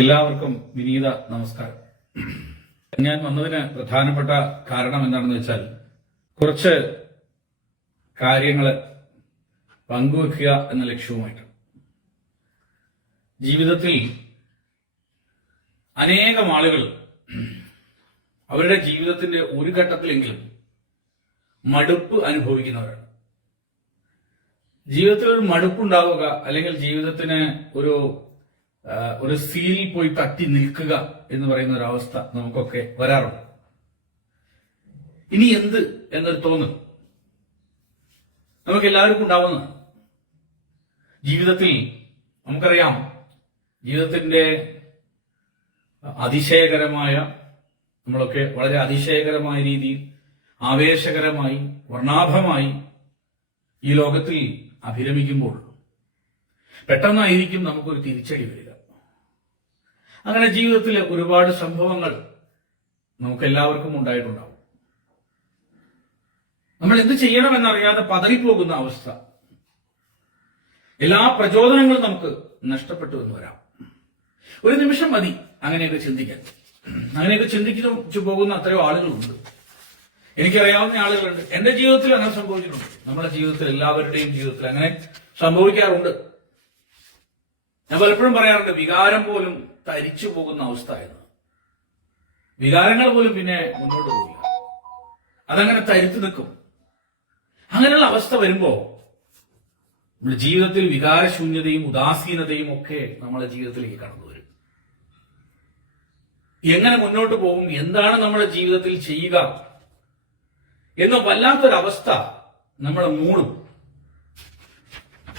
എല്ലാവർക്കും വിനീത നമസ്കാരം. ഞാൻ വന്നതിന് പ്രധാനപ്പെട്ട കാരണം എന്താണെന്ന് വെച്ചാൽ കുറച്ച് കാര്യങ്ങൾ പങ്കുവെക്കുക എന്ന ലക്ഷ്യവുമായിട്ട്. ജീവിതത്തിൽ അനേകം ആളുകൾ അവരുടെ ജീവിതത്തിന്റെ ഒരു ഘട്ടത്തിലെങ്കിലും മടുപ്പ് അനുഭവിക്കുന്നവരാണ്. ജീവിതത്തിൽ ഒരു മടുപ്പുണ്ടാവുക അല്ലെങ്കിൽ ജീവിതത്തിന് ഒരു സീൽ പോയി തട്ടി നിൽക്കുക എന്ന് പറയുന്ന ഒരു അവസ്ഥ നമുക്കൊക്കെ വരാറുണ്ട്. ഇനി എന്ത് എന്നൊരു തോന്നൽ നമുക്ക് എല്ലാവർക്കും ഉണ്ടാവുന്നതാണ്. ജീവിതത്തിൽ നമുക്കറിയാം, ജീവിതത്തിന്റെ അതിശയകരമായ, നമ്മളൊക്കെ വളരെ അതിശയകരമായ രീതിയിൽ ആവേശകരമായി വർണ്ണാഭമായി ഈ ലോകത്തിൽ അഭിരമിക്കുമ്പോൾ പെട്ടെന്നായിരിക്കും നമുക്കൊരു തിരിച്ചടി വരിക. അങ്ങനെ ജീവിതത്തിലെ ഒരുപാട് സംഭവങ്ങൾ നമുക്ക് എല്ലാവർക്കും ഉണ്ടായിട്ടുണ്ടാവും. നമ്മൾ എന്ത് ചെയ്യണമെന്നറിയാതെ പതറിപ്പോകുന്ന അവസ്ഥ, എല്ലാ പ്രചോദനങ്ങളും നമുക്ക് നഷ്ടപ്പെട്ടു എന്ന് വരാം. ഒരു നിമിഷം മതി അങ്ങനെയൊക്കെ ചിന്തിക്കാൻ. അങ്ങനെയൊക്കെ ചിന്തിച്ചു പോകുന്ന അത്രയോ ആളുകളുണ്ട്. എനിക്കറിയാവുന്ന ആളുകളുണ്ട്. എന്റെ ജീവിതത്തിൽ അങ്ങനെ സംഭവിച്ചിട്ടുണ്ട്. നമ്മുടെ ജീവിതത്തിൽ, എല്ലാവരുടെയും ജീവിതത്തിൽ അങ്ങനെ സംഭവിക്കാറുണ്ട്. ഞാൻ പലപ്പോഴും പറയാറുണ്ട്, വികാരം പോലും തരിച്ചു പോകുന്ന അവസ്ഥ എന്ന്. വികാരങ്ങൾ പോലും പിന്നെ മുന്നോട്ട് പോകില്ല, അതങ്ങനെ തരിച്ചു നിൽക്കും. അങ്ങനെയുള്ള അവസ്ഥ വരുമ്പോ നമ്മുടെ ജീവിതത്തിൽ വികാരശൂന്യതയും ഉദാസീനതയും ഒക്കെ നമ്മുടെ ജീവിതത്തിലേക്ക് കടന്നു വരും. എങ്ങനെ മുന്നോട്ട് പോകും, എന്താണ് നമ്മുടെ ജീവിതത്തിൽ ചെയ്യുക എന്ന വല്ലാത്തൊരവസ്ഥ നമ്മളെ മൂടും.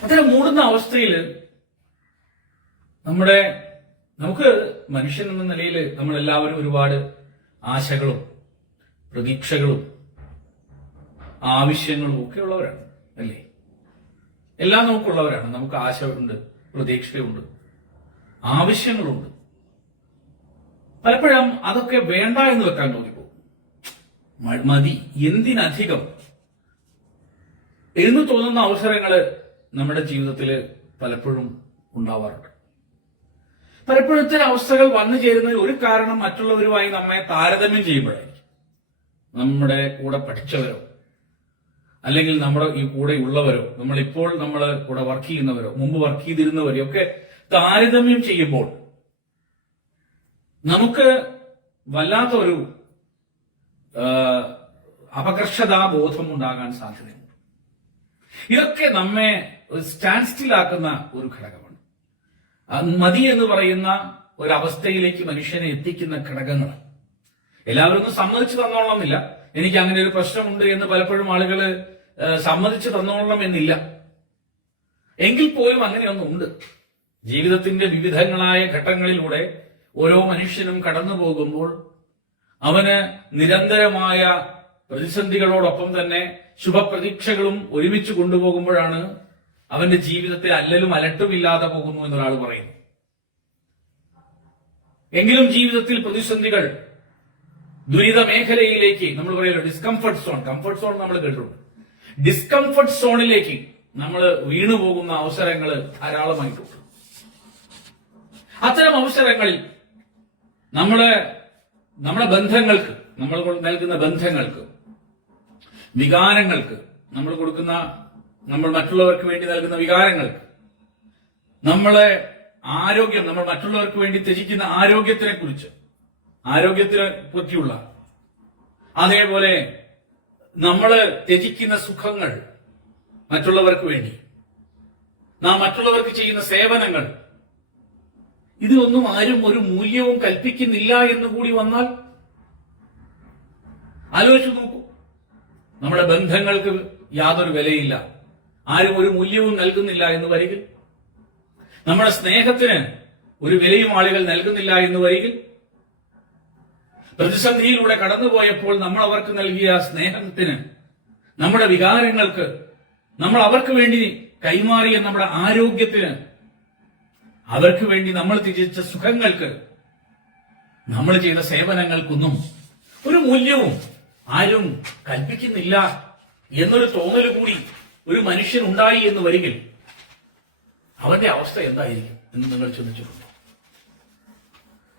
അത്തരം മൂടുന്ന അവസ്ഥയിൽ നമുക്ക് മനുഷ്യൻ എന്ന നിലയിൽ നമ്മളെല്ലാവരും ഒരുപാട് ആശകളും പ്രതീക്ഷകളും ആവശ്യങ്ങളും ഒക്കെ ഉള്ളവരാണ്, അല്ലേ? എല്ലാം നമുക്കുള്ളവരാണ്. നമുക്ക് ആശയുണ്ട്, പ്രതീക്ഷയുണ്ട്, ആവശ്യങ്ങളുണ്ട്. പലപ്പോഴും അതൊക്കെ വേണ്ട എന്ന് വെക്കാൻ തോന്നിപ്പോകും. മതി, എന്തിനധികം എന്ന് തോന്നുന്ന അവസരങ്ങള് നമ്മുടെ ജീവിതത്തിൽ പലപ്പോഴും ഉണ്ടാവാറുണ്ട്. പലപ്പോഴും ഇത്തരം അവസ്ഥകൾ വന്നു ചേരുന്നതിന് ഒരു കാരണം മറ്റുള്ളവരുമായി നമ്മെ താരതമ്യം ചെയ്യുമ്പോഴായിരിക്കും. നമ്മുടെ കൂടെ പഠിച്ചവരോ അല്ലെങ്കിൽ നമ്മുടെ ഈ കൂടെ ഉള്ളവരോ, നമ്മളിപ്പോൾ കൂടെ വർക്ക് ചെയ്യുന്നവരോ മുമ്പ് വർക്ക് ചെയ്തിരുന്നവരോ ഒക്കെ താരതമ്യം ചെയ്യുമ്പോൾ നമുക്ക് വല്ലാത്ത ഒരു അപകർഷതാബോധം ഉണ്ടാകാൻ സാധ്യതയുണ്ട്. ഇതൊക്കെ നമ്മെ സ്റ്റാൻഡ് സ്റ്റിലാക്കുന്ന ഒരു ഘടകമാണ്. മതി എന്ന് പറയുന്ന ഒരവസ്ഥയിലേക്ക് മനുഷ്യനെ എത്തിക്കുന്ന ഘടകങ്ങൾ എല്ലാവരും ഒന്നും സമ്മതിച്ചു തന്നോളണമെന്നില്ല. എനിക്ക് അങ്ങനെ ഒരു പ്രശ്നമുണ്ട് എന്ന് പലപ്പോഴും ആളുകൾ സമ്മതിച്ചു തന്നോളണം എന്നില്ല. എങ്കിൽ പോലും അങ്ങനെയൊന്നുണ്ട്. ജീവിതത്തിന്റെ വിവിധങ്ങളായ ഘട്ടങ്ങളിലൂടെ ഓരോ മനുഷ്യനും കടന്നു പോകുമ്പോൾ അവന് നിരന്തരമായ പ്രതിസന്ധികളോടൊപ്പം തന്നെ ശുഭപ്രതീക്ഷകളും ഒരുമിച്ച് കൊണ്ടുപോകുമ്പോഴാണ് അവന്റെ ജീവിതത്തിൽ അല്ലലും അലട്ടുമില്ലാതെ പോകുന്നു എന്നൊരാൾ പറയുന്നു. എങ്കിലും ജീവിതത്തിൽ പ്രതിസന്ധികൾ ദുരിത മേഖലയിലേക്ക്, നമ്മൾ പറയുമല്ലോ ഡിസ്കംഫർട്ട് സോൺ, കംഫർട്ട് സോൺ നമ്മൾ കേട്ടിട്ടുണ്ട്. ഡിസ്കംഫർട്ട് സോണിലേക്ക് നമ്മൾ വീണുപോകുന്ന അവസരങ്ങൾ ധാരാളമായിട്ടുണ്ട്. അത്തരം അവസരങ്ങളിൽ നമ്മുടെ ബന്ധങ്ങൾക്ക്, നമ്മൾ നൽകുന്ന ബന്ധങ്ങൾക്ക്, വികാരങ്ങൾക്ക്, നമ്മൾ മറ്റുള്ളവർക്ക് വേണ്ടി നൽകുന്ന വികാരങ്ങൾക്ക്, നമ്മളെ ആരോഗ്യം, നമ്മൾ മറ്റുള്ളവർക്ക് വേണ്ടി ത്യജിക്കുന്ന ആരോഗ്യത്തിനെ പറ്റിയുള്ള, അതേപോലെ നമ്മൾ ത്യജിക്കുന്ന സുഖങ്ങൾ മറ്റുള്ളവർക്ക് വേണ്ടി, നാം മറ്റുള്ളവർക്ക് ചെയ്യുന്ന സേവനങ്ങൾ, ഇതൊന്നും ആരും ഒരു മൂല്യവും കൽപ്പിക്കുന്നില്ല എന്ന് കൂടി വന്നാൽ ആലോചിച്ചു നോക്കൂ. നമ്മുടെ ബന്ധങ്ങൾക്ക് യാതൊരു വിലയില്ല, ആരും ഒരു മൂല്യവും നൽകുന്നില്ല എന്ന് വരികിൽ, നമ്മുടെ സ്നേഹത്തിന് ഒരു വിലയും ആളുകൾ നൽകുന്നില്ല എന്ന് വരികിൽ, പ്രതിസന്ധിയിലൂടെ കടന്നുപോയപ്പോൾ നമ്മൾ അവർക്ക് നൽകിയ സ്നേഹത്തിന്, നമ്മുടെ വികാരങ്ങൾക്ക്, നമ്മൾ അവർക്ക് വേണ്ടി കൈമാറിയ നമ്മുടെ ആരോഗ്യത്തിന്, അവർക്ക് വേണ്ടി നമ്മൾ ത്യജിച്ച സുഖങ്ങൾക്ക്, നമ്മൾ ചെയ്ത സേവനങ്ങൾക്കൊന്നും ഒരു മൂല്യവും ആരും കൽപ്പിക്കുന്നില്ല എന്നൊരു തോന്നൽ കൂടി ഒരു മനുഷ്യൻ ഉണ്ടായി എന്ന് വരികിൽ അവന്റെ അവസ്ഥ എന്തായിരിക്കും എന്ന് നിങ്ങൾ ചിന്തിച്ചിട്ടുണ്ടോ?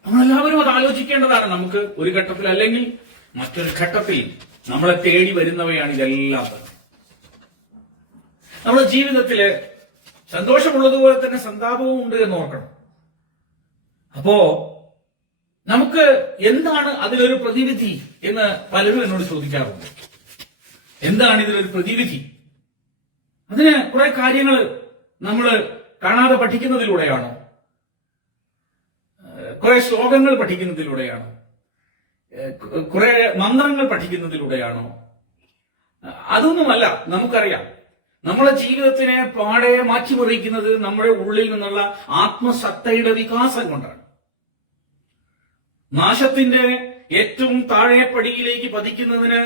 നമ്മളെല്ലാവരും അത് ആലോചിക്കേണ്ടതാണ്. നമുക്ക് ഒരു ഘട്ടത്തിൽ അല്ലെങ്കിൽ മറ്റൊരു ഘട്ടത്തിൽ നമ്മളെ തേടി വരുന്നവയാണ് ഇതെല്ലാം തന്നെ. നമ്മുടെ ജീവിതത്തില് സന്തോഷമുള്ളതുപോലെ തന്നെ സന്താപവും ഉണ്ട് എന്ന് ഓർക്കണം. അപ്പോ നമുക്ക് എന്താണ് അതിലൊരു പ്രതിവിധി എന്ന് പലരും എന്നോട് ചോദിക്കാറുണ്ട്. എന്താണ് ഇതിലൊരു പ്രതിവിധി? അതിന് കുറെ കാര്യങ്ങൾ നമ്മൾ കാണാതെ പഠിക്കുന്നതിലൂടെയാണോ? കുറെ ശ്ലോകങ്ങൾ പഠിക്കുന്നതിലൂടെയാണോ? കുറെ മന്ത്രങ്ങൾ പഠിക്കുന്നതിലൂടെയാണോ? അതൊന്നുമല്ല. നമുക്കറിയാം, നമ്മുടെ ജീവിതത്തിനെ പാടെ മാറ്റിമറിക്കുന്നത് നമ്മുടെ ഉള്ളിൽ നിന്നുള്ള ആത്മസത്തയുടെ വികാസം കൊണ്ടാണ്. നാശത്തിന്റെ ഏറ്റവും താഴെ പടിയിലേക്ക് പതിക്കുന്നതിന്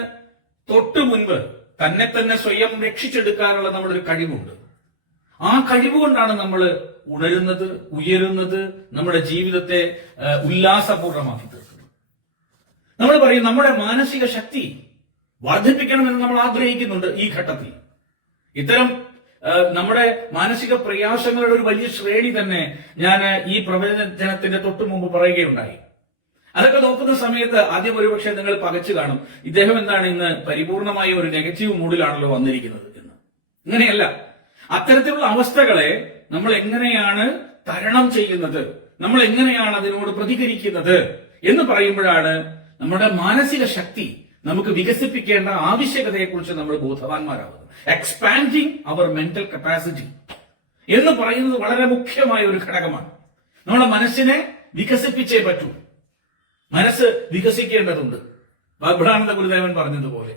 തൊട്ടു മുൻപ് തന്നെ തന്നെ സ്വയം രക്ഷിച്ചെടുക്കാനുള്ള നമ്മുടെ ഒരു കഴിവുണ്ട്. ആ കഴിവ് കൊണ്ടാണ് നമ്മൾ ഉണരുന്നത്, ഉയരുന്നത്, നമ്മുടെ ജീവിതത്തെ ഉല്ലാസപൂർണമാക്കി തീർക്കുന്നത്. നമ്മൾ പറയും നമ്മുടെ മാനസിക ശക്തി വർദ്ധിപ്പിക്കണമെന്ന് നമ്മൾ ആഗ്രഹിക്കുന്നുണ്ട്. ഈ ഘട്ടത്തിൽ ഇത്തരം നമ്മുടെ മാനസിക പ്രയാസങ്ങളുടെ ഒരു വലിയ ശ്രേണി തന്നെ ഞാൻ ഈ പ്രവചനത്തിന്റെ തൊട്ടു മുമ്പ് പറയുകയുണ്ടായി. അതൊക്കെ നോക്കുന്ന സമയത്ത് ആദ്യം ഒരുപക്ഷെ നിങ്ങൾ പകച്ചു കാണും, ഇദ്ദേഹം എന്താണ് ഇന്ന് പരിപൂർണമായ ഒരു നെഗറ്റീവ് മൂഡിലാണല്ലോ വന്നിരിക്കുന്നത് എന്ന്. ഇങ്ങനെയല്ല. അത്തരത്തിലുള്ള അവസ്ഥകളെ നമ്മൾ എങ്ങനെയാണ് തരണം ചെയ്യുന്നത്, നമ്മൾ എങ്ങനെയാണ് അതിനോട് പ്രതികരിക്കുന്നത് എന്ന് പറയുമ്പോഴാണ് നമ്മുടെ മാനസിക ശക്തി നമുക്ക് വികസിപ്പിക്കേണ്ട ആവശ്യകതയെക്കുറിച്ച് നമ്മൾ ബോധവാന്മാരാകുന്നത്. എക്സ്പാൻഡിങ് അവർ മെന്റൽ കപ്പാസിറ്റി എന്ന് പറയുന്നത് വളരെ മുഖ്യമായ ഒരു ഘടകമാണ്. നമ്മുടെ മനസ്സിനെ വികസിപ്പിച്ചേ പറ്റൂ. മനസ്സ് വികസിക്കേണ്ടതുണ്ട്. ബൃഹദാനന്ദ ഗുരുദേവൻ പറഞ്ഞതുപോലെ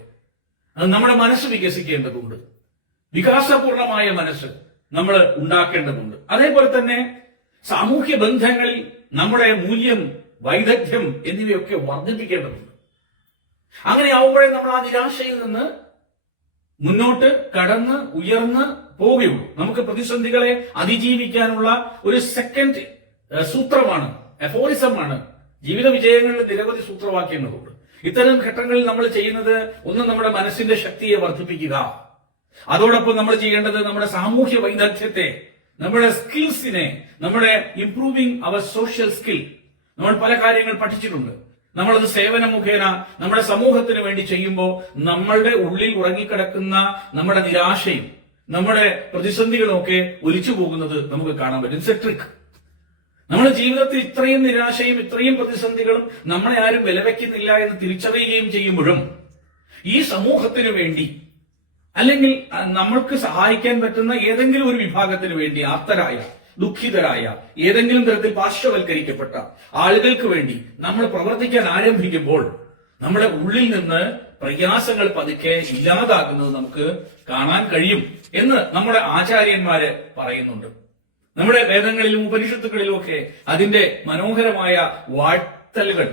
അത് നമ്മുടെ മനസ്സ് വികസിക്കേണ്ടതുണ്ട്. വികാസപൂർണമായ മനസ്സ് നമ്മൾ ഉണ്ടാക്കേണ്ടതുണ്ട്. അതേപോലെ തന്നെ സാമൂഹ്യ ബന്ധങ്ങളിൽ നമ്മുടെ മൂല്യം, വൈദഗ്ധ്യം എന്നിവയൊക്കെ വർദ്ധിപ്പിക്കേണ്ടതുണ്ട്. അങ്ങനെ ആവുമ്പോഴേ നമ്മൾ ആ നിരാശയിൽ നിന്ന് മുന്നോട്ട് കടന്ന് ഉയർന്ന് പോവുകയുള്ളൂ. നമുക്ക് പ്രതിസന്ധികളെ അതിജീവിക്കാനുള്ള ഒരു സെക്കൻഡ് സൂത്രമാണ്, എഫോറിസമാണ്. ജീവിത വിജയങ്ങളിൽ നിരവധി സൂത്രവാക്യങ്ങളുണ്ട്. ഇത്തരം ഘട്ടങ്ങളിൽ നമ്മൾ ചെയ്യുന്നത് ഒന്ന്, നമ്മുടെ മനസ്സിന്റെ ശക്തിയെ വർദ്ധിപ്പിക്കുക. അതോടൊപ്പം നമ്മൾ ചെയ്യേണ്ടത് നമ്മുടെ സാമൂഹ്യ വൈദഗ്ധ്യത്തെ, നമ്മുടെ സ്കിൽസിനെ, നമ്മുടെ ഇംപ്രൂവിംഗ് അവർ സോഷ്യൽ സ്കിൽ. നമ്മൾ പല കാര്യങ്ങൾ പഠിച്ചിട്ടുണ്ട്. നമ്മളത് സേവന മുഖേന നമ്മുടെ സമൂഹത്തിന് വേണ്ടി ചെയ്യുമ്പോൾ നമ്മളുടെ ഉള്ളിൽ ഉറങ്ങിക്കിടക്കുന്ന നമ്മുടെ നിരാശയും നമ്മുടെ പ്രതിസന്ധികളും ഒക്കെ ഒലിച്ചു പോകുന്നത് നമുക്ക് കാണാൻ പറ്റും. It's A trick. നമ്മുടെ ജീവിതത്തിൽ ഇത്രയും നിരാശയും ഇത്രയും പ്രതിസന്ധികളും നമ്മളെ ആരും വിലവെക്കുന്നില്ല എന്ന് തിരിച്ചറിയുകയും ചെയ്യുമ്പോഴും ഈ സമൂഹത്തിന് വേണ്ടി അല്ലെങ്കിൽ നമ്മൾക്ക് സഹായിക്കാൻ പറ്റുന്ന ഏതെങ്കിലും ഒരു വിഭാഗത്തിന് വേണ്ടി ആർത്തരായ, ദുഃഖിതരായ, ഏതെങ്കിലും തരത്തിൽ പാർശ്വവൽക്കരിക്കപ്പെട്ട ആളുകൾക്ക് വേണ്ടി നമ്മൾ പ്രവർത്തിക്കാൻ ആരംഭിക്കുമ്പോൾ നമ്മുടെ ഉള്ളിൽ നിന്ന് പ്രയാസങ്ങൾ പതുക്കെ ഇല്ലാതാകുന്നത് നമുക്ക് കാണാൻ കഴിയും എന്ന് നമ്മുടെ ആചാര്യന്മാര് പറയുന്നുണ്ട്. നമ്മുടെ വേദങ്ങളിലും ഉപനിഷത്തുകളിലും ഒക്കെ അതിന്റെ മനോഹരമായ വാഴ്ത്തലുകൾ,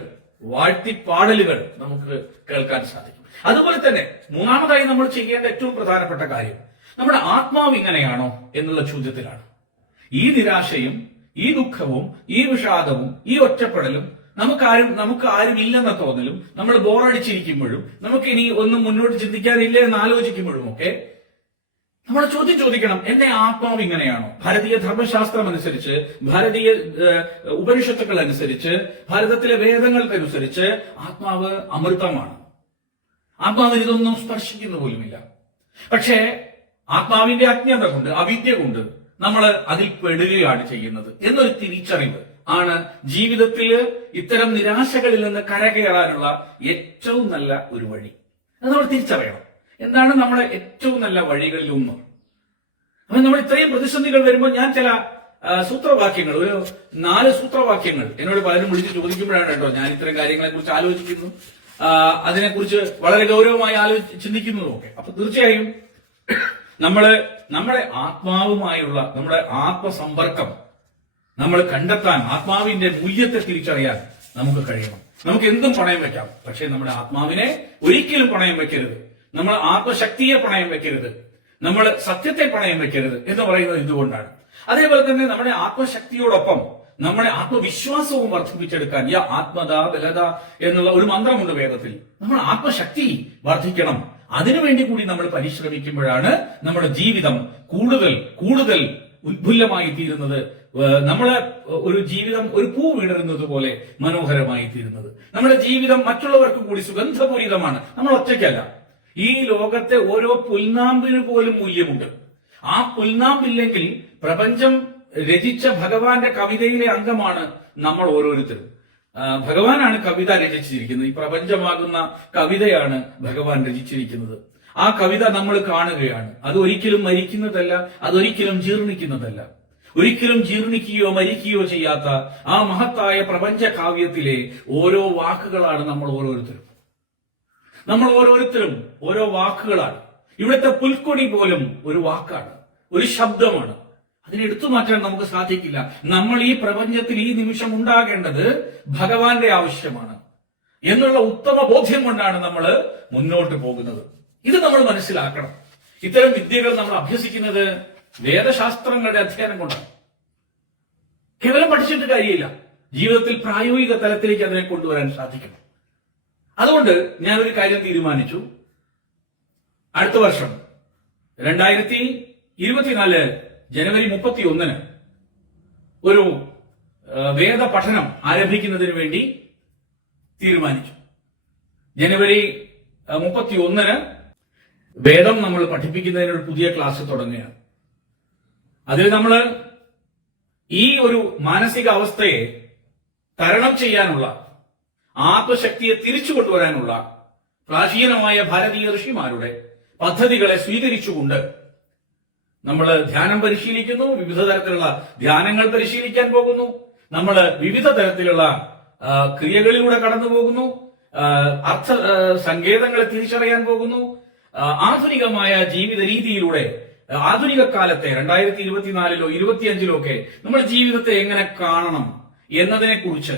വാഴ്ത്തിപ്പാടലുകൾ നമുക്ക് കേൾക്കാൻ സാധിക്കും. അതുപോലെ തന്നെ മൂന്നാമതായി നമ്മൾ ചെയ്യേണ്ട ഏറ്റവും പ്രധാനപ്പെട്ട കാര്യം നമ്മുടെ ആത്മാവ് ഇങ്ങനെയാണോ എന്നുള്ള ചോദ്യത്തിലാണ്. ഈ നിരാശയും ഈ ദുഃഖവും ഈ വിഷാദവും ഈ ഒറ്റപ്പെടലും നമുക്ക് ആരും ഇല്ലെന്ന തോന്നലും, നമ്മൾ ബോറടിച്ചിരിക്കുമ്പോഴും, നമുക്ക് ഇനി ഒന്നും മുന്നോട്ട് ചിന്തിക്കാനില്ല എന്ന് ആലോചിക്കുമ്പോഴും ഒക്കെ നമ്മൾ ചോദിക്കണം, എന്റെ ആത്മാവ് ഇങ്ങനെയാണോ? ഭാരതീയ ധർമ്മശാസ്ത്രം അനുസരിച്ച്, ഭാരതീയ ഉപനിഷത്തുക്കൾ അനുസരിച്ച്, ഭാരതത്തിലെ വേദങ്ങൾക്കനുസരിച്ച് ആത്മാവ് അമൃതമാണ്. ആത്മാവിന് ഇതൊന്നും സ്പർശിക്കുന്ന പോലുമില്ല. പക്ഷേ ആത്മാവിന്റെ അജ്ഞത കൊണ്ട്, അവിദ്യ കൊണ്ട് നമ്മൾ അതിൽ പെടുകയാണ് ചെയ്യുന്നത് എന്നൊരു തിരിച്ചറിവ് ആണ് ജീവിതത്തിൽ ഇത്തരം നിരാശകളിൽ നിന്ന് കരകയറാനുള്ള ഏറ്റവും നല്ല ഒരു വഴി. അത് നമ്മൾ തിരിച്ചറിയണം. എന്താണ് നമ്മുടെ ഏറ്റവും നല്ല വഴികളിൽ ഒന്ന്? അപ്പൊ നമ്മൾ ഇത്രയും പ്രതിസന്ധികൾ വരുമ്പോൾ ഞാൻ ചില സൂത്രവാക്യങ്ങൾ, ഒരു 4 സൂത്രവാക്യങ്ങൾ എന്നോട് പലരും വിളിച്ച് ചോദിക്കുമ്പോഴാണ് കേട്ടോ ഞാൻ ഇത്തരം കാര്യങ്ങളെ കുറിച്ച് ആലോചിക്കുന്നു, അതിനെക്കുറിച്ച് വളരെ ഗൗരവമായി ചിന്തിക്കുന്നതും ഒക്കെ. അപ്പൊ തീർച്ചയായും നമ്മുടെ ആത്മാവുമായുള്ള നമ്മുടെ ആത്മസമ്പർക്കം നമ്മൾ കണ്ടെത്താൻ, ആത്മാവിന്റെ മൂല്യത്തെ തിരിച്ചറിയാൻ നമുക്ക് കഴിയണം. നമുക്ക് എന്തും പണയം വെക്കാം, പക്ഷെ നമ്മുടെ ആത്മാവിനെ ഒരിക്കലും പണയം വെക്കരുത്. നമ്മൾ ആത്മശക്തിയെ പണയം വെക്കരുത്, നമ്മൾ സത്യത്തെ പണയം വെക്കരുത് എന്ന് പറയുന്നത് ഇതുകൊണ്ടാണ്. അതേപോലെ തന്നെ നമ്മുടെ ആത്മശക്തിയോടൊപ്പം നമ്മുടെ ആത്മവിശ്വാസവും വർദ്ധിപ്പിച്ചെടുക്കാൻ ആത്മദ ബലദ എന്നുള്ള ഒരു മന്ത്രമുണ്ട് വേദത്തിൽ. നമ്മൾ ആത്മശക്തി അതിനുവേണ്ടി കൂടി നമ്മൾ പരിശ്രമിക്കുമ്പോഴാണ് നമ്മുടെ ജീവിതം കൂടുതൽ കൂടുതൽ ഉത്ഫുല്ലമായി തീരുന്നത്, നമ്മളെ ഒരു ജീവിതം ഒരു പൂ വിടരുന്നത് പോലെ മനോഹരമായി തീരുന്നത്. നമ്മുടെ ജീവിതം മറ്റുള്ളവർക്ക് കൂടി സുഗന്ധപൂരിതമാണ്. നമ്മൾ ഒറ്റയ്ക്കല്ല. ഈ ലോകത്തെ ഓരോ പുൽനാമ്പിന് പോലും മൂല്യമുണ്ട്. ആ പുൽനാമ്പില്ലെങ്കിൽ പ്രപഞ്ചം രചിച്ച ഭഗവാന്റെ കവിതയിലെ അംഗമാണ് നമ്മൾ ഓരോരുത്തരും. ഭഗവാനാണ് കവിത രചിച്ചിരിക്കുന്നത്. ഈ പ്രപഞ്ചമാകുന്ന കവിതയാണ് ഭഗവാൻ രചിച്ചിരിക്കുന്നത്. ആ കവിത നമ്മൾ കാണുകയാണ്. അത് ഒരിക്കലും മരിക്കുന്നതല്ല, അതൊരിക്കലും ജീർണിക്കുന്നതല്ല. ഒരിക്കലും ജീർണിക്കുകയോ മരിക്കുകയോ ചെയ്യാത്ത ആ മഹത്തായ പ്രപഞ്ച കാവ്യത്തിലെ ഓരോ വാക്കുകളാണ് നമ്മൾ ഓരോരുത്തരും. നമ്മൾ ഓരോരുത്തരും ഓരോ വാക്കുകളാണ്. ഇവിടുത്തെ പുൽക്കൊടി പോലും ഒരു വാക്കാണ്, ഒരു ശബ്ദമാണ്. അതിനെ എടുത്തു മാറ്റാൻ നമുക്ക് സാധിക്കില്ല. നമ്മൾ ഈ പ്രപഞ്ചത്തിൽ ഈ നിമിഷം ഉണ്ടാകേണ്ടത് ഭഗവാന്റെ ആവശ്യമാണ് എന്നുള്ള ഉത്തമ ബോധ്യം കൊണ്ടാണ് നമ്മൾ മുന്നോട്ട് പോകുന്നത്. ഇത് നമ്മൾ മനസ്സിലാക്കണം. ഇത്തരം വിദ്യകൾ നമ്മൾ അഭ്യസിക്കുന്നത് വേദശാസ്ത്രങ്ങളുടെ അധ്യയനം കൊണ്ടാണ്. കേവലം പഠിച്ചിട്ട് കാര്യമില്ല. ജീവിതത്തിൽ പ്രായോഗിക തലത്തിലേക്ക് അതിനെ കൊണ്ടുവരാൻ സാധിക്കണം. അതുകൊണ്ട് ഞാനൊരു കാര്യം തീരുമാനിച്ചു. അടുത്ത വർഷം 2024 ജനുവരി 31 ഒരു വേദ പഠനം ആരംഭിക്കുന്നതിന് വേണ്ടി തീരുമാനിച്ചു. ജനുവരി 31 വേദം നമ്മൾ പഠിപ്പിക്കുന്നതിന് ഒരു പുതിയ ക്ലാസ് തുടങ്ങുകയാണ്. അതിൽ നമ്മൾ ഈ ഒരു മാനസിക അവസ്ഥയെ തരണം ചെയ്യാനുള്ള, ആത്മശക്തിയെ തിരിച്ചു കൊണ്ടുവരാനുള്ള പ്രാചീനമായ ഭാരതീയ ഋഷിമാരുടെ പദ്ധതികളെ സ്വീകരിച്ചുകൊണ്ട് നമ്മൾ ധ്യാനം പരിശീലിക്കുന്നു. വിവിധ തരത്തിലുള്ള ധ്യാനങ്ങൾ പരിശീലിക്കാൻ പോകുന്നു. നമ്മൾ വിവിധ തരത്തിലുള്ള ക്രിയകളിലൂടെ കടന്നു പോകുന്നു. അർത്ഥ സങ്കേതങ്ങളെ തിരിച്ചറിയാൻ പോകുന്നു. ആധുനികമായ ജീവിത രീതിയിലൂടെ ആധുനിക കാലത്തെ 2024 25 ഒക്കെ നമ്മൾ ജീവിതത്തെ എങ്ങനെ കാണണം എന്നതിനെ കുറിച്ച്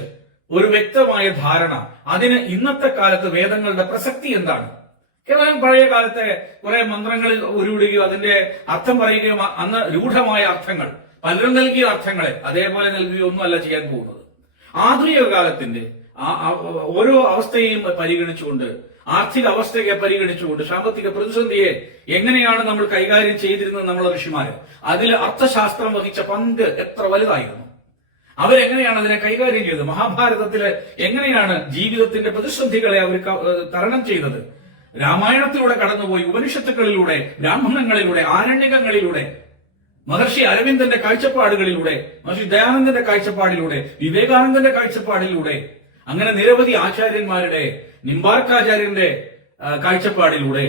ഒരു വ്യക്തമായ ധാരണ, അതിന് ഇന്നത്തെ കാലത്ത് വേദങ്ങളുടെ പ്രസക്തി എന്താണ്. കേവലം പഴയ കാലത്തെ കുറെ മന്ത്രങ്ങളിൽ ഉരുവിടുകയോ അതിന്റെ അർത്ഥം പറയുകയോ, അന്ന് രൂഢമായ അർത്ഥങ്ങൾ പലരും നൽകിയ അർത്ഥങ്ങളെ അതേപോലെ നൽകുകയോ ഒന്നുമല്ല ചെയ്യാൻ പോകുന്നത്. ആധുനിക കാലത്തിന്റെ ഓരോ അവസ്ഥയെയും പരിഗണിച്ചുകൊണ്ട്, ആർത്ഥിക അവസ്ഥയെ പരിഗണിച്ചുകൊണ്ട്, സാമ്പത്തിക പ്രതിസന്ധിയെ എങ്ങനെയാണ് നമ്മൾ കൈകാര്യം ചെയ്തിരുന്നത് നമ്മൾ ഋഷിമാര്, അതിൽ അർത്ഥശാസ്ത്രം വഹിച്ച പങ്ക് എത്ര വലുതായിരുന്നു, അവരെങ്ങനെയാണ് അതിനെ കൈകാര്യം ചെയ്തത്, മഹാഭാരതത്തിലെ എങ്ങനെയാണ് ജീവിതത്തിന്റെ പ്രതിസന്ധികളെ അവർ തരണം ചെയ്തത്, രാമായണത്തിലൂടെ കടന്നുപോയി ഉപനിഷത്തുക്കളിലൂടെ, ബ്രാഹ്മണങ്ങളിലൂടെ, ആരണ്യകങ്ങളിലൂടെ, മഹർഷി അരവിന്ദന്റെ കാഴ്ചപ്പാടുകളിലൂടെ, മഹർഷി ദയാനന്ദന്റെ കാഴ്ചപ്പാടിലൂടെ, വിവേകാനന്ദന്റെ കാഴ്ചപ്പാടിലൂടെ, അങ്ങനെ നിരവധി ആചാര്യന്മാരുടെ, നിംബാർക്കാചാര്യന്റെ കാഴ്ചപ്പാടിലൂടെ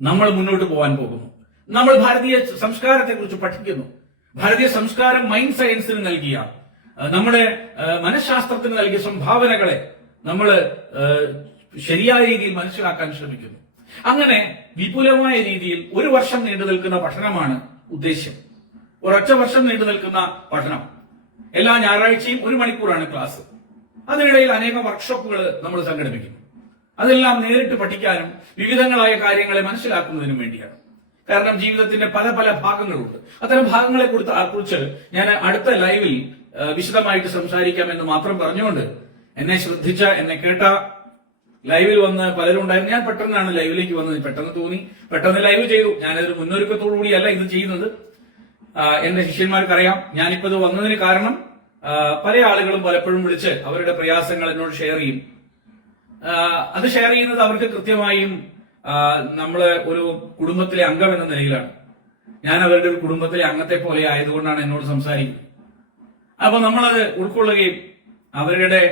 നമ്മൾ മുന്നോട്ട് പോകാൻ പോകുന്നു. നമ്മൾ ഭാരതീയ സംസ്കാരത്തെ കുറിച്ച് പഠിക്കുന്നു. ഭാരതീയ സംസ്കാരം മൈൻഡ് സയൻസിന് നൽകിയ, നമ്മുടെ മനഃശാസ്ത്രത്തിന് നൽകിയ സംഭാവനകളെ നമ്മൾ ശരിയായ രീതിയിൽ മനസ്സിലാക്കാൻ ശ്രമിക്കുന്നു. അങ്ങനെ വിപുലമായ രീതിയിൽ ഒരു വർഷം നീണ്ടു നിൽക്കുന്ന പഠനമാണ് ഉദ്ദേശ്യം. ഒരൊറ്റ വർഷം നീണ്ടു നിൽക്കുന്ന പഠനം. എല്ലാ ഞായറാഴ്ചയും 1 മണിക്കൂറാണ് ക്ലാസ്. അതിനിടയിൽ അനേകം വർക്ക്ഷോപ്പുകൾ നമ്മൾ സംഘടിപ്പിക്കുന്നു. അതെല്ലാം നേരിട്ട് പഠിക്കാനും വിവിധങ്ങളായ കാര്യങ്ങളെ മനസ്സിലാക്കുന്നതിനും വേണ്ടിയാണ്. കാരണം ജീവിതത്തിന്റെ പല പല ഭാഗങ്ങളുണ്ട്. അത്തരം ഭാഗങ്ങളെ കുറിച്ച് ഞാൻ അടുത്ത ലൈവിൽ വിശദമായിട്ട് സംസാരിക്കാമെന്ന് മാത്രം പറഞ്ഞുകൊണ്ട്, എന്നെ ശ്രദ്ധിച്ച, എന്നെ കേട്ട, ലൈവിൽ വന്ന് പലരും ഉണ്ടായിരുന്നു. ഞാൻ പെട്ടെന്നാണ് ലൈവിലേക്ക് വന്നത്. പെട്ടെന്ന് തോന്നി, പെട്ടെന്ന് ലൈവ് ചെയ്തു. ഞാനതൊരു മുന്നൊരുക്കത്തോടു കൂടിയല്ല ഇത് ചെയ്യുന്നത്. എന്റെ ശിഷ്യന്മാർക്കറിയാം. ഞാനിപ്പോ ഇത് വന്നതിന് കാരണം പല ആളുകളും പലപ്പോഴും വിളിച്ച് അവരുടെ പ്രയാസങ്ങൾ എന്നോട് ഷെയർ ചെയ്യും. അത് ഷെയർ ചെയ്യുന്നത് അവർക്ക് കൃത്യമായും നമ്മള് ഒരു കുടുംബത്തിലെ അംഗം എന്ന നിലയിലാണ്. ഞാൻ അവരുടെ ഒരു കുടുംബത്തിലെ അംഗത്തെ പോലെ ആയതുകൊണ്ടാണ് എന്നോട് സംസാരിക്കുന്നത്. അപ്പൊ നമ്മളത് ഉൾക്കൊള്ളുകയും അവരുടെ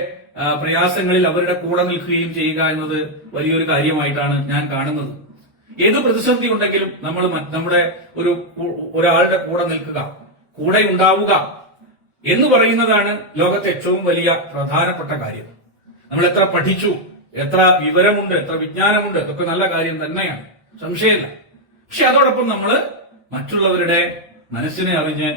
പ്രയാസങ്ങളിൽ അവരുടെ കൂടെ നിൽക്കുകയും ചെയ്യുക എന്നത് വലിയൊരു കാര്യമായിട്ടാണ് ഞാൻ കാണുന്നത്. ഏത് പ്രതിസന്ധി ഉണ്ടെങ്കിലും നമ്മൾ നമ്മുടെ ഒരാളുടെ കൂടെ നിൽക്കുക, കൂടെ ഉണ്ടാവുക എന്ന് പറയുന്നതാണ് ലോകത്തെ ഏറ്റവും വലിയ പ്രധാനപ്പെട്ട കാര്യം. നമ്മൾ എത്ര പഠിച്ചു, എത്ര വിവരമുണ്ട്, എത്ര വിജ്ഞാനമുണ്ട്, അതൊക്കെ നല്ല കാര്യം തന്നെയാണ്, സംശയമില്ല. പക്ഷെ അതോടൊപ്പം നമ്മൾ മറ്റുള്ളവരുടെ മനസ്സിനെ അറിഞ്ഞ്,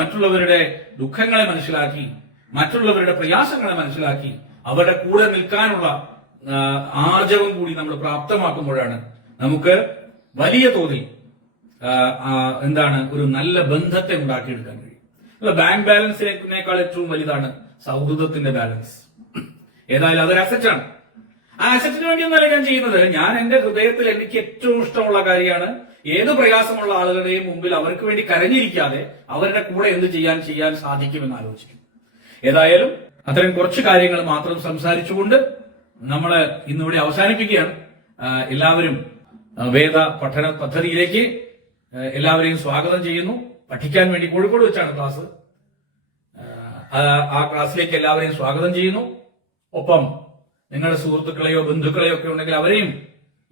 മറ്റുള്ളവരുടെ ദുഃഖങ്ങളെ മനസ്സിലാക്കി, മറ്റുള്ളവരുടെ പ്രയാസങ്ങളെ മനസ്സിലാക്കി അവരുടെ കൂടെ നിൽക്കാനുള്ള ആർജവം കൂടി നമ്മൾ പ്രാപ്തമാക്കുമ്പോഴാണ് നമുക്ക് വലിയ തോതിൽ ഒരു നല്ല ബന്ധത്തെ ഉണ്ടാക്കിയെടുക്കാൻ കഴിയും. ബാങ്ക് ബാലൻസിനേക്കാൾ ഏറ്റവും വലുതാണ് സൗഹൃദത്തിന്റെ ബാലൻസ്. ഏതായാലും അതൊരു അസറ്റാണ്. ആ അസറ്റിന് വേണ്ടിയൊന്നല്ല ഞാൻ ചെയ്യുന്നത്. ഞാൻ എന്റെ ഹൃദയത്തിൽ എനിക്ക് ഏറ്റവും ഇഷ്ടമുള്ള കാര്യമാണ് ഏത് പ്രയാസമുള്ള ആളുകളുടെയും മുമ്പിൽ അവർക്ക് വേണ്ടി കരഞ്ഞിരിക്കാതെ അവരുടെ കൂടെ എന്ത് ചെയ്യാൻ സാധിക്കുമെന്ന് ആലോചിക്കും. ഏതായാലും അത്തരം കുറച്ച് കാര്യങ്ങൾ മാത്രം സംസാരിച്ചുകൊണ്ട് നമ്മൾ ഇന്നിവിടെ അവസാനിപ്പിക്കുകയാണ്. എല്ലാവരും വേദ പഠന പദ്ധതിയിലേക്ക് എല്ലാവരെയും സ്വാഗതം ചെയ്യുന്നു. പഠിക്കാൻ വേണ്ടി കോഴിക്കോട് വെച്ചാണ് ക്ലാസ്. ആ ക്ലാസ്സിലേക്ക് എല്ലാവരെയും സ്വാഗതം ചെയ്യുന്നു. ഒപ്പം നിങ്ങളുടെ സുഹൃത്തുക്കളെയോ ബന്ധുക്കളെയോ ഒക്കെ ഉണ്ടെങ്കിൽ അവരെയും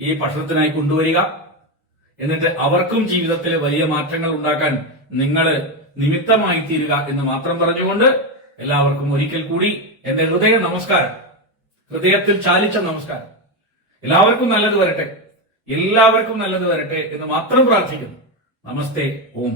ഈ പഠനത്തിനായി കൊണ്ടുവരിക. എന്നിട്ട് അവർക്കും ജീവിതത്തിൽ വലിയ മാറ്റങ്ങൾ ഉണ്ടാക്കാൻ നിങ്ങൾ നിമിത്തമായി തീരുക എന്ന് മാത്രം പറഞ്ഞുകൊണ്ട് എല്ലാവർക്കും ഒരിക്കൽ കൂടി എന്റെ നമസ്കാരം, ഹൃദയത്തിൽ ചാലിച്ച നമസ്കാരം. എല്ലാവർക്കും നല്ലത് വരട്ടെ, എല്ലാവർക്കും നല്ലത് വരട്ടെ എന്ന് മാത്രം പ്രാർത്ഥിക്കുന്നു. നമസ്തേ, ഓം.